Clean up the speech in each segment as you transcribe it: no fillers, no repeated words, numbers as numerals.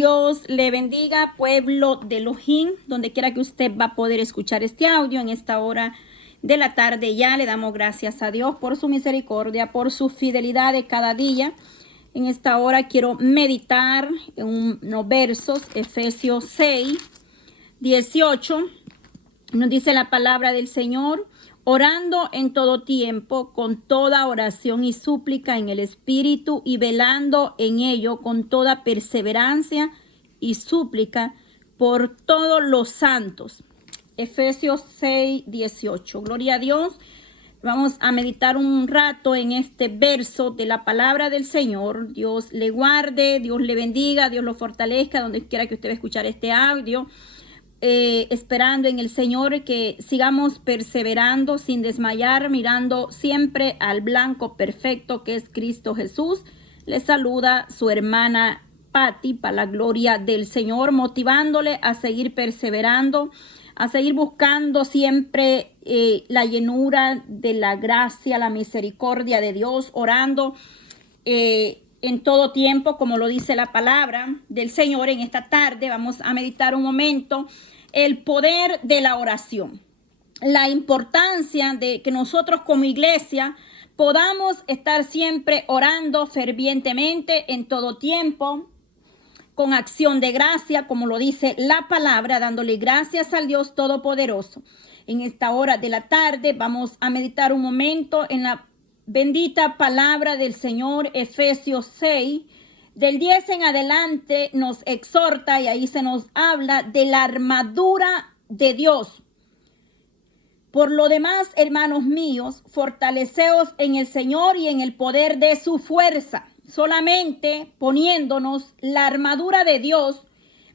Dios le bendiga, pueblo de Elohim, donde quiera que usted va a poder escuchar este audio en esta hora de la tarde. Ya le damos gracias a Dios por su misericordia, por su fidelidad de cada día. En esta hora quiero meditar en unos versos, Efesios 6, 18. Nos dice la palabra del Señor: orando en todo tiempo, con toda oración y súplica en el Espíritu, y velando en ello con toda perseverancia y súplica por todos los santos. Efesios 6, 18. Gloria a Dios. Vamos a meditar un rato en este verso de la palabra del Señor. Dios le guarde, Dios le bendiga, Dios lo fortalezca donde quiera que usted va a escuchar este audio. Esperando en el Señor que sigamos perseverando sin desmayar, mirando siempre al blanco perfecto que es Cristo Jesús. Le saluda su hermana Patti, para la gloria del Señor, motivándole a seguir perseverando, a seguir buscando siempre la llenura de la gracia, la misericordia de Dios, orando en todo tiempo, como lo dice la palabra del Señor. En esta tarde vamos a meditar un momento el poder de la oración, la importancia de que nosotros como iglesia podamos estar siempre orando fervientemente en todo tiempo, con acción de gracia, como lo dice la palabra, dándole gracias al Dios Todopoderoso. En esta hora de la tarde vamos a meditar un momento en la bendita palabra del Señor. Efesios 6, del 10 en adelante nos exhorta, y ahí se nos habla de la armadura de Dios. Por lo demás, hermanos míos, fortaleceos en el Señor y en el poder de su fuerza, solamente poniéndonos la armadura de Dios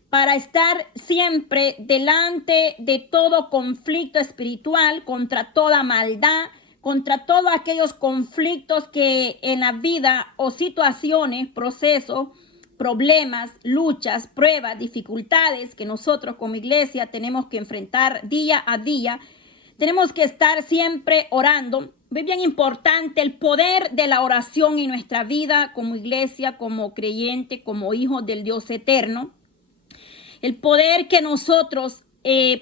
para estar siempre delante de todo conflicto espiritual, contra toda maldad, contra todos aquellos conflictos que en la vida o situaciones, procesos, problemas, luchas, pruebas, dificultades que nosotros como iglesia tenemos que enfrentar día a día. Tenemos que estar siempre orando. Es bien importante el poder de la oración en nuestra vida como iglesia, como creyente, como hijos del Dios eterno. El poder que nosotros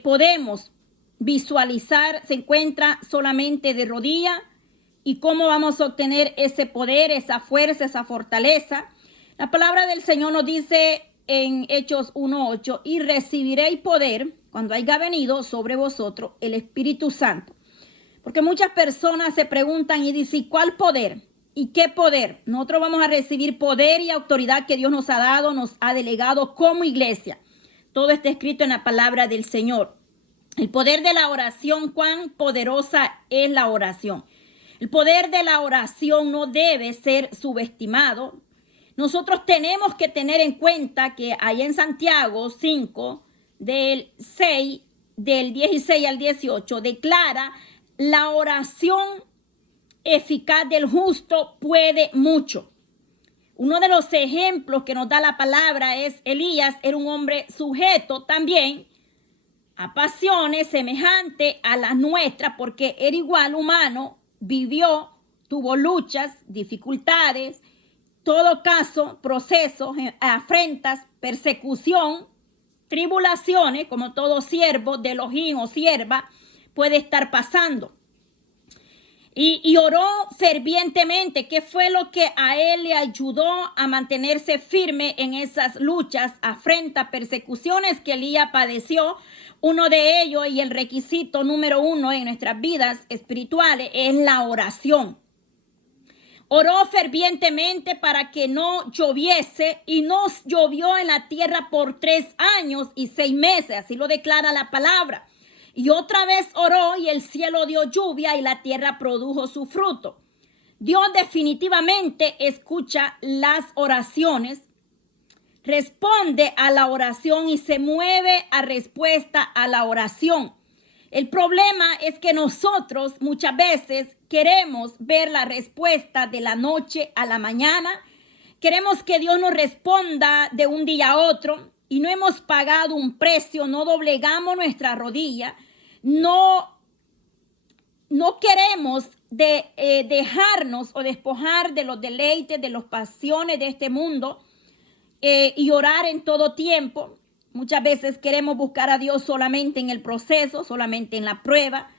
podemos visualizar se encuentra solamente de rodillas. ¿Y cómo vamos a obtener ese poder, esa fuerza, esa fortaleza? La palabra del Señor nos dice en Hechos 1:8: y recibiréis poder cuando haya venido sobre vosotros el Espíritu Santo. Porque muchas personas se preguntan y dicen: ¿cuál poder? ¿Y qué poder? Nosotros vamos a recibir poder y autoridad que Dios nos ha dado, nos ha delegado como iglesia. Todo está escrito en la palabra del Señor. El poder de la oración, cuán poderosa es la oración. El poder de la oración no debe ser subestimado. Nosotros tenemos que tener en cuenta que allá en Santiago 5, del 16 al 18, declara: la oración eficaz del justo puede mucho. Uno de los ejemplos que nos da la palabra es Elías. Era un hombre sujeto también a pasiones semejantes a las nuestras, porque era igual humano, vivió, tuvo luchas, dificultades, todo caso, procesos, afrentas, persecución, tribulaciones, como todo siervo de Elohim o sierva puede estar pasando. Y oró fervientemente. ¿Qué fue lo que a él le ayudó a mantenerse firme en esas luchas, afrentas, persecuciones que Elías padeció? Uno de ellos, y el requisito número 1 en nuestras vidas espirituales, es la oración. Oró fervientemente para que no lloviese, y no llovió en la tierra por 3 años y 6 meses. Así lo declara la palabra. Y otra vez oró, y el cielo dio lluvia, y la tierra produjo su fruto. Dios definitivamente escucha las oraciones, responde a la oración y se mueve a respuesta a la oración. El problema es que nosotros muchas veces queremos ver la respuesta de la noche a la mañana. Queremos que Dios nos responda de un día a otro, y no hemos pagado un precio, no doblegamos nuestra rodilla, no queremos dejarnos o despojar de los deleites, de las pasiones de este mundo, y orar en todo tiempo. Muchas veces queremos buscar a Dios solamente en el proceso, solamente en la prueba,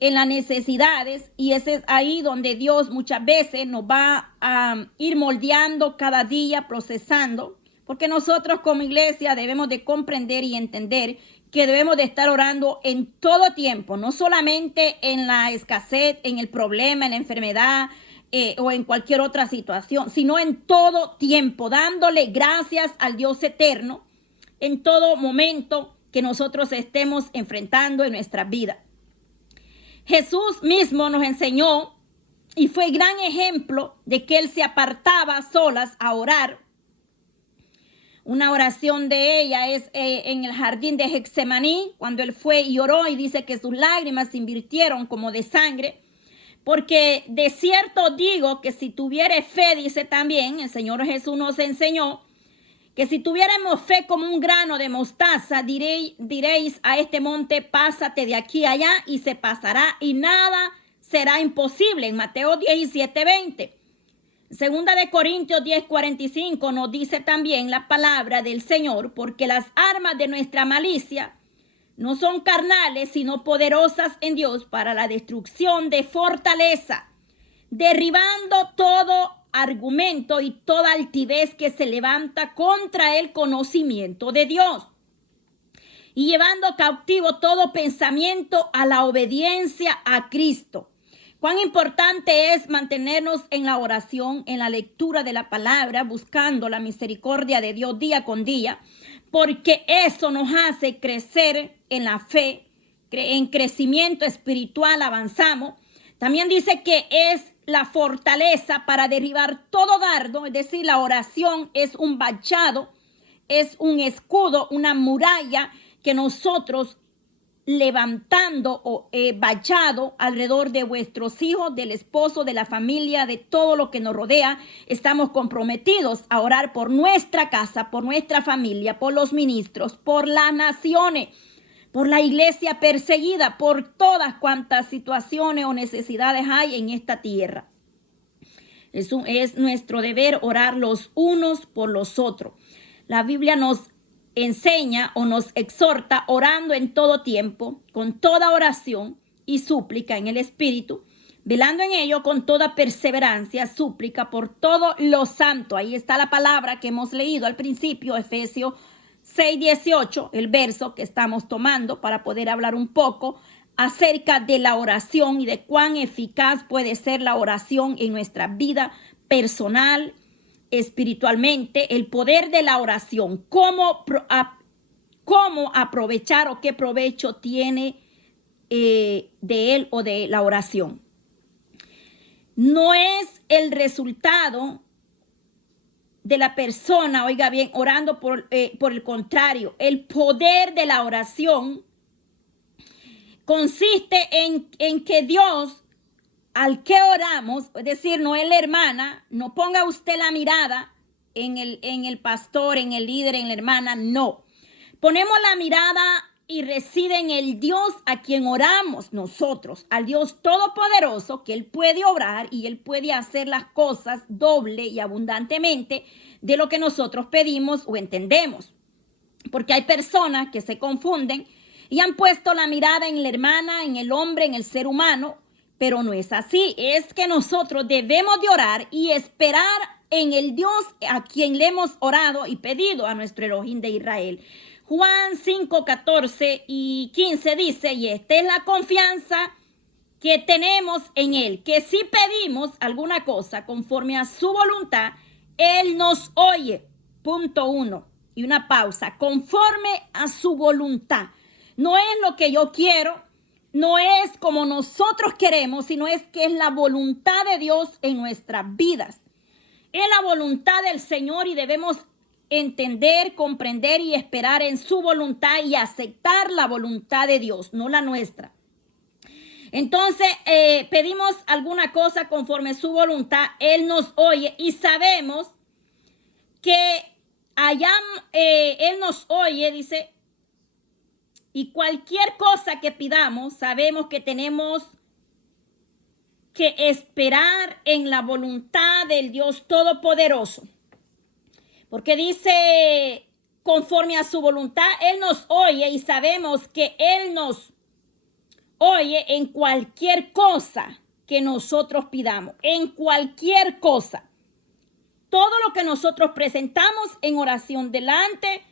en las necesidades, y ese es ahí donde Dios muchas veces nos va a ir moldeando cada día, procesando, porque nosotros como iglesia debemos de comprender y entender que debemos de estar orando en todo tiempo, no solamente en la escasez, en el problema, en la enfermedad, o en cualquier otra situación, sino en todo tiempo, dándole gracias al Dios eterno en todo momento que nosotros estemos enfrentando en nuestra vida. Jesús mismo nos enseñó y fue gran ejemplo de que él se apartaba a solas a orar. Una oración de ella es en el jardín de Getsemaní, cuando él fue y oró, y dice que sus lágrimas se invirtieron como de sangre. Porque de cierto digo que si tuviere fe, dice también, el Señor Jesús nos enseñó, que si tuviéramos fe como un grano de mostaza, diréis a este monte, pásate de aquí a allá, y se pasará, y nada será imposible. En Mateo 17:20. Segunda de Corintios 10:45 nos dice también la palabra del Señor, porque las armas de nuestra malicia no son carnales, sino poderosas en Dios para la destrucción de fortaleza, derribando todo argumento y toda altivez que se levanta contra el conocimiento de Dios, y llevando cautivo todo pensamiento a la obediencia a Cristo. Cuán importante es mantenernos en la oración, en la lectura de la palabra, buscando la misericordia de Dios día con día, porque eso nos hace crecer en la fe, en crecimiento espiritual avanzamos. También dice que es la fortaleza para derribar todo dardo, es decir, la oración es un vallado, es un escudo, una muralla que nosotros levantando o vallado alrededor de vuestros hijos, del esposo, de la familia, de todo lo que nos rodea. Estamos comprometidos a orar por nuestra casa, por nuestra familia, por los ministros, por las naciones, por la iglesia perseguida, por todas cuantas situaciones o necesidades hay en esta tierra. Es nuestro deber orar los unos por los otros. La Biblia nos enseña o nos exhorta orando en todo tiempo, con toda oración y súplica en el Espíritu, velando en ello con toda perseverancia, súplica por todo lo santo. Ahí está la palabra que hemos leído al principio, Efesios 6:18, el verso que estamos tomando para poder hablar un poco acerca de la oración y de cuán eficaz puede ser la oración en nuestra vida personal, espiritualmente, el poder de la oración, cómo aprovechar o qué provecho tiene de él o de la oración. No es el resultado de la persona, oiga bien, orando por el contrario, el poder de la oración consiste en que Dios, al que oramos, es decir, no es la hermana, no ponga usted la mirada en el pastor, en el líder, en la hermana, no. Ponemos la mirada y reside en el Dios a quien oramos nosotros, al Dios todopoderoso, que Él puede obrar y Él puede hacer las cosas doble y abundantemente de lo que nosotros pedimos o entendemos. Porque hay personas que se confunden y han puesto la mirada en la hermana, en el hombre, en el ser humano, pero no es así. Es que nosotros debemos de orar y esperar en el Dios a quien le hemos orado y pedido, a nuestro Elohim de Israel. Juan 5:14 y 15 dice, y esta es la confianza que tenemos en Él, que si pedimos alguna cosa conforme a su voluntad, Él nos oye. Punto 1. Y una pausa. Conforme a su voluntad. No es lo que yo quiero, no es como nosotros queremos, sino es que es la voluntad de Dios en nuestras vidas. Es la voluntad del Señor y debemos entender, comprender y esperar en su voluntad y aceptar la voluntad de Dios, no la nuestra. Entonces, pedimos alguna cosa conforme a su voluntad, Él nos oye y sabemos que allá Él nos oye, dice, y cualquier cosa que pidamos, sabemos que tenemos que esperar en la voluntad del Dios Todopoderoso. Porque dice, conforme a su voluntad, Él nos oye y sabemos que Él nos oye en cualquier cosa que nosotros pidamos, en cualquier cosa. Todo lo que nosotros presentamos en oración delante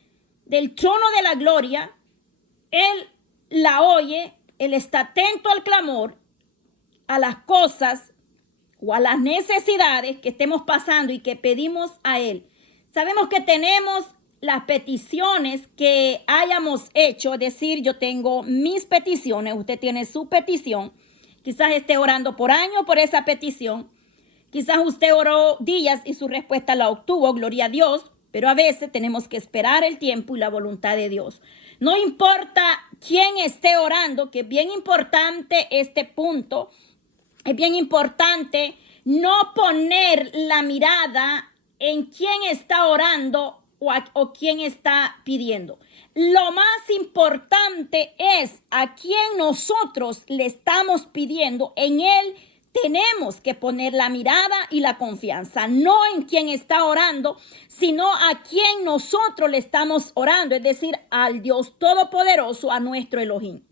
del trono de la gloria, Él la oye, Él está atento al clamor, a las cosas o a las necesidades que estemos pasando y que pedimos a Él. Sabemos que tenemos las peticiones que hayamos hecho, es decir, yo tengo mis peticiones, usted tiene su petición, quizás esté orando por años por esa petición, quizás usted oró días y su respuesta la obtuvo, gloria a Dios, pero a veces tenemos que esperar el tiempo y la voluntad de Dios. No importa quién esté orando, que es bien importante este punto, es bien importante no poner la mirada en quién está orando o quién está pidiendo. Lo más importante es a quién nosotros le estamos pidiendo. En Él tenemos que poner la mirada y la confianza, no en quién está orando, sino a quién nosotros le estamos orando, es decir, al Dios Todopoderoso, a nuestro Elohim.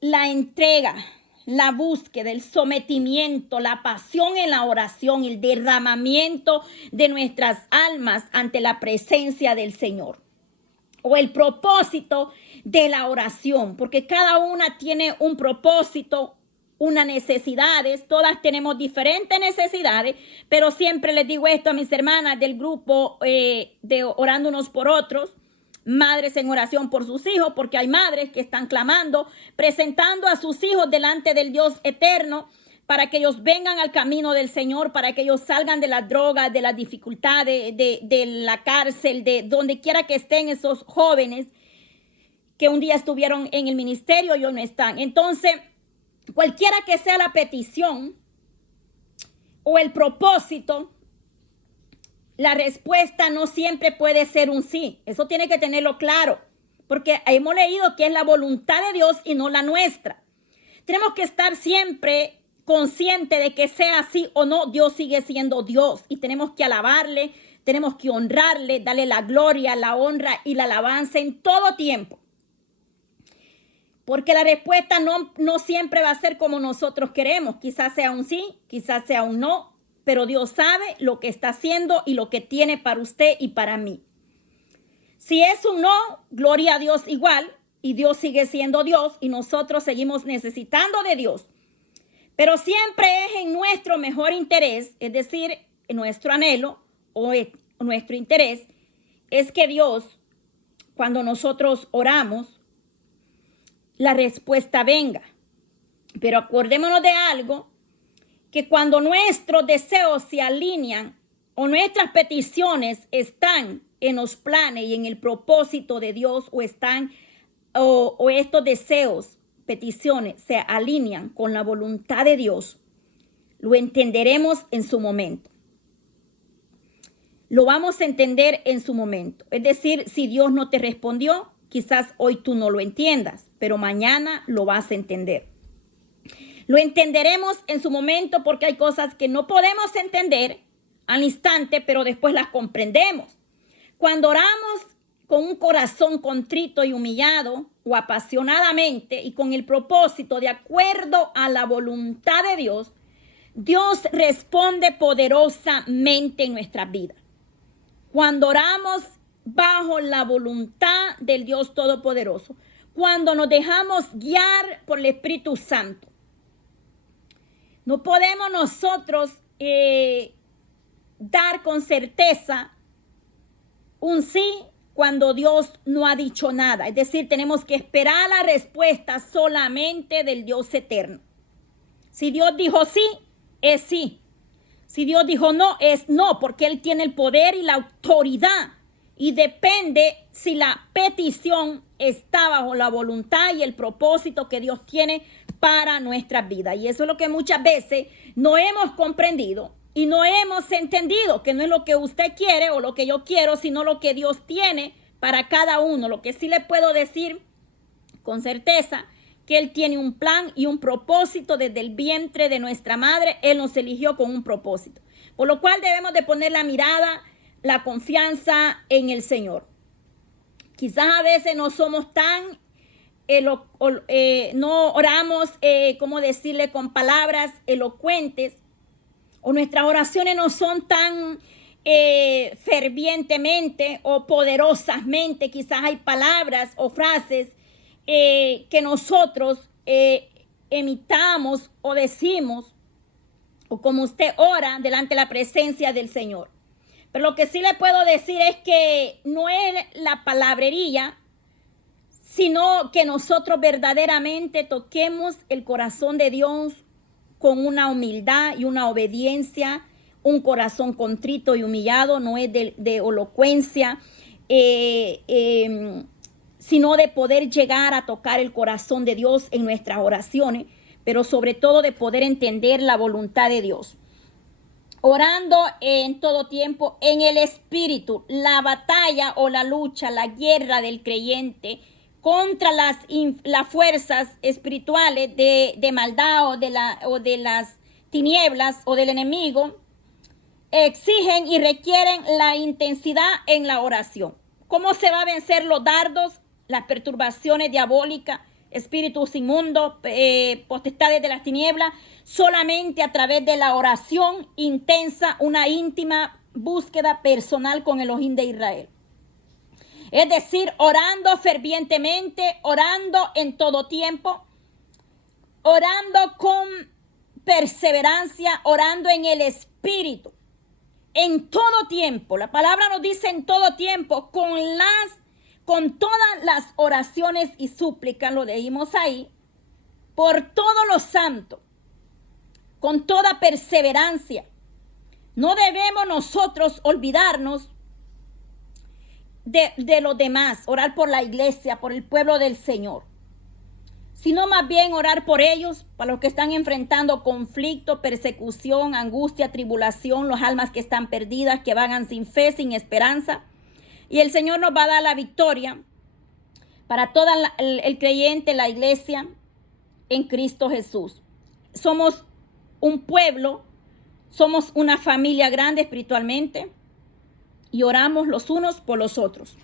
La entrega, la búsqueda, el sometimiento, la pasión en la oración, el derramamiento de nuestras almas ante la presencia del Señor. O el propósito de la oración, porque cada una tiene un propósito, unas necesidades, todas tenemos diferentes necesidades, pero siempre les digo esto a mis hermanas del grupo de Orando Unos por Otros, madres en oración por sus hijos, porque hay madres que están clamando, presentando a sus hijos delante del Dios eterno, para que ellos vengan al camino del Señor, para que ellos salgan de las drogas, de las dificultades, de la cárcel, de donde quiera que estén esos jóvenes que un día estuvieron en el ministerio y hoy no están. Entonces, cualquiera que sea la petición o el propósito, la respuesta no siempre puede ser un sí. Eso tiene que tenerlo claro, porque hemos leído que es la voluntad de Dios y no la nuestra. Tenemos que estar siempre consciente de que sea así o no, Dios sigue siendo Dios y tenemos que alabarle, tenemos que honrarle, darle la gloria, la honra y la alabanza en todo tiempo. Porque la respuesta no siempre va a ser como nosotros queremos. Quizás sea un sí, quizás sea un no, pero Dios sabe lo que está haciendo y lo que tiene para usted y para mí. Si es un no, gloria a Dios igual, y Dios sigue siendo Dios y nosotros seguimos necesitando de Dios. Pero siempre es en nuestro mejor interés, es decir, en nuestro anhelo o nuestro interés, es que Dios, cuando nosotros oramos, la respuesta venga. Pero acordémonos de algo, que cuando nuestros deseos se alinean o nuestras peticiones están en los planes y en el propósito de Dios o estos deseos, peticiones se alinean con la voluntad de Dios, lo entenderemos en su momento. Lo vamos a entender en su momento. Es decir, si Dios no te respondió, quizás hoy tú no lo entiendas, pero mañana lo vas a entender. Lo entenderemos en su momento porque hay cosas que no podemos entender al instante, pero después las comprendemos. Cuando oramos con un corazón contrito y humillado o apasionadamente y con el propósito de acuerdo a la voluntad de Dios, Dios responde poderosamente en nuestras vidas. Cuando oramos bajo la voluntad del Dios Todopoderoso, cuando nos dejamos guiar por el Espíritu Santo, no podemos nosotros dar con certeza un sí cuando Dios no ha dicho nada. Es decir, tenemos que esperar la respuesta solamente del Dios eterno. Si Dios dijo sí, es sí. Si Dios dijo no, es no, porque Él tiene el poder y la autoridad. Y depende si la petición está bajo la voluntad y el propósito que Dios tiene para nuestras vidas. Y eso es lo que muchas veces no hemos comprendido y no hemos entendido, que no es lo que usted quiere o lo que yo quiero, sino lo que Dios tiene para cada uno. Lo que sí le puedo decir con certeza, que Él tiene un plan y un propósito desde el vientre de nuestra madre. Él nos eligió con un propósito. Por lo cual debemos de poner la mirada, la confianza en el Señor. Quizás a veces no somos tan, no oramos, ¿cómo decirle?, con palabras elocuentes, o nuestras oraciones no son tan fervientemente o poderosamente. Quizás hay palabras o frases que nosotros emitamos o decimos, o como usted ora delante de la presencia del Señor. Pero lo que sí le puedo decir es que no es la palabrería, sino que nosotros verdaderamente toquemos el corazón de Dios con una humildad y una obediencia, un corazón contrito y humillado. No es de elocuencia, sino de poder llegar a tocar el corazón de Dios en nuestras oraciones, pero sobre todo de poder entender la voluntad de Dios. Orando en todo tiempo en el Espíritu. La batalla o la lucha, la guerra del creyente contra las fuerzas espirituales de maldad o de las tinieblas o del enemigo, exigen y requieren la intensidad en la oración. ¿Cómo se va a vencer los dardos, las perturbaciones diabólicas, espíritus inmundos, potestades de las tinieblas? Solamente a través de la oración intensa, una íntima búsqueda personal con Elohim de Israel. Es decir, orando fervientemente, orando en todo tiempo, orando con perseverancia, orando en el Espíritu. En todo tiempo, la palabra nos dice en todo tiempo, con todas las oraciones y súplicas, lo leímos ahí, por todos los santos, con toda perseverancia. No debemos nosotros olvidarnos de los demás, orar por la iglesia, por el pueblo del Señor, sino más bien orar por ellos, para los que están enfrentando conflicto, persecución, angustia, tribulación, los almas que están perdidas, que vagan sin fe, sin esperanza. Y el Señor nos va a dar la victoria para todo el creyente, la iglesia en Cristo Jesús. Somos un pueblo, somos una familia grande espiritualmente y oramos los unos por los otros.